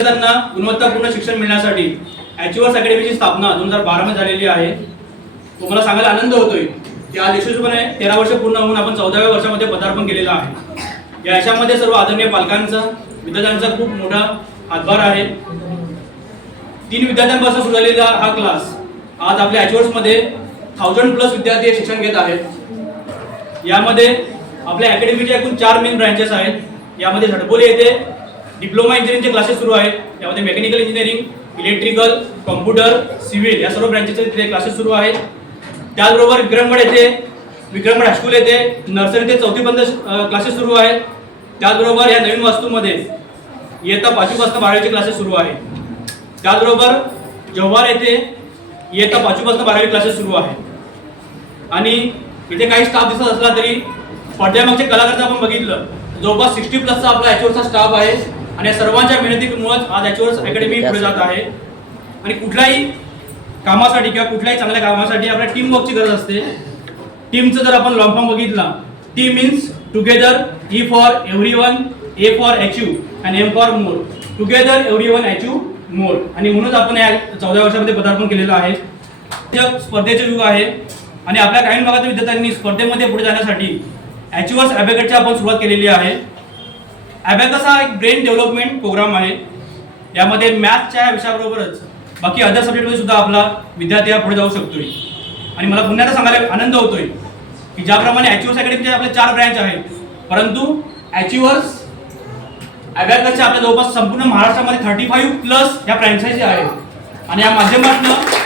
विद्यार्थ्यांना गुणवत्तापूर्ण शिक्षण मिळण्यासाठी अॅचिवर्स अकॅडमीची स्थापना दोन हजार बारामध्ये झालेली आहे. तुम्हाला सांगायला आनंद होतोय की आज यशस्वीपणे तेरा वर्ष पूर्ण होऊन आपण चौदाव्या वर्षामध्ये पदार्पण केलेलं आहे. या यशामध्ये सर्व आदरणीय पालकांचा विद्यार्थ्यांचा खूप मोठा हातभार आहे. तीन विद्यार्थ्यांपासून सुरू झालेला हा क्लास आज आपल्या अॅचिवर्समध्ये थाउजंड प्लस विद्यार्थी हे शिक्षण घेत आहेत. यामध्ये आपल्या अकॅडमीचे एकूण चार मेन ब्रँचेस आहेत. यामध्ये झडपोली येथे डिप्लोमा इंजिनिअरिंगचे क्लासेस सुरू आहेत. यामध्ये mechanical engineering electrical computer civil या सर्व ब्रँचेसचे तिथे क्लासेस सुरू आहेत. त्याचबरोबर विक्रमगड येथे विक्रमगड हायस्कूल येथे नर्सरी ते चौथीपर्यंत क्लासेस सुरू आहेत. त्याचबरोबर या नवीन वास्तूमध्ये इयत्ता पाचवीपासून बारावीचे क्लासेस सुरू आहेत. त्याचबरोबर जव्हार येथे इयत्ता पाचवीपासून बारावी क्लासेस सुरू आहेत. आणि इथे काही स्टाफ दिसत असला तरी पडद्यामागचे कलाकारचं आपण बघितलं. जवळपास सिक्स्टी प्लसचा आपला ॲचिवर्सचा स्टाफ आहे. आणि या सर्वांच्या मेहनतीमुळेच आज ॲचिवर्स अकॅडमी पुढे जात आहे. आणि कुठल्याही कामासाठी किंवा कुठल्याही चांगल्या कामासाठी आपल्या टीम वर्कची गरज असते. टीमचं जर आपण लॉंग फॉर्म बघितला T means together E for every one A for achieve आणि M for more together every one achieve more आणि म्हणूनच आपण या चौदा वर्षामध्ये पदार्पण केलेलं आहे. हे स्पर्धेचे युग आहे. आणि आपल्या काही भागातील विद्यार्थ्यांनी स्पर्धेमध्ये पुढे जाण्यासाठी अॅचिवर्स ॲबॅकटची आपण सुरुवात केलेली आहे. ॲबॅकस हा एक ब्रेन डेव्हलपमेंट प्रोग्राम आहे. यामध्ये मॅथच्या विषयाबरोबरच बाकी अदर सब्जेक्टमध्ये सुद्धा आपला विद्यार्थी हा पुढे जाऊ शकतोय. आणि मला पुन्हा एकदा सांगायला आनंद होतोय की ज्याप्रमाणे अॅचिवर्स अकॅडमीचे आपले चार ब्रँच आहेत. परंतु अॅचिवर्स ॲबॅकसच्या आपल्या जवळपास संपूर्ण महाराष्ट्रामध्ये थर्टी फाईव्ह प्लस ह्या फ्रँचायझी आहेत. आणि या माध्यमातून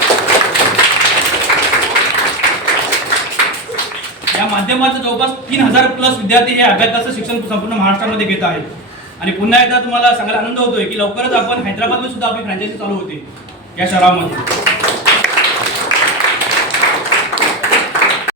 या माध्यमाचं जवळपास तीन हजार प्लस विद्यार्थी हे अभ्यासाचं शिक्षण संपूर्ण महाराष्ट्रामध्ये घेत आहेत. आणि पुन्हा एकदा तुम्हाला सांगायला आनंद होतोय की लवकरच आपण हैदराबादमध्ये सुद्धा आपली फ्रँचायझी चालू होते या शहरामध्ये.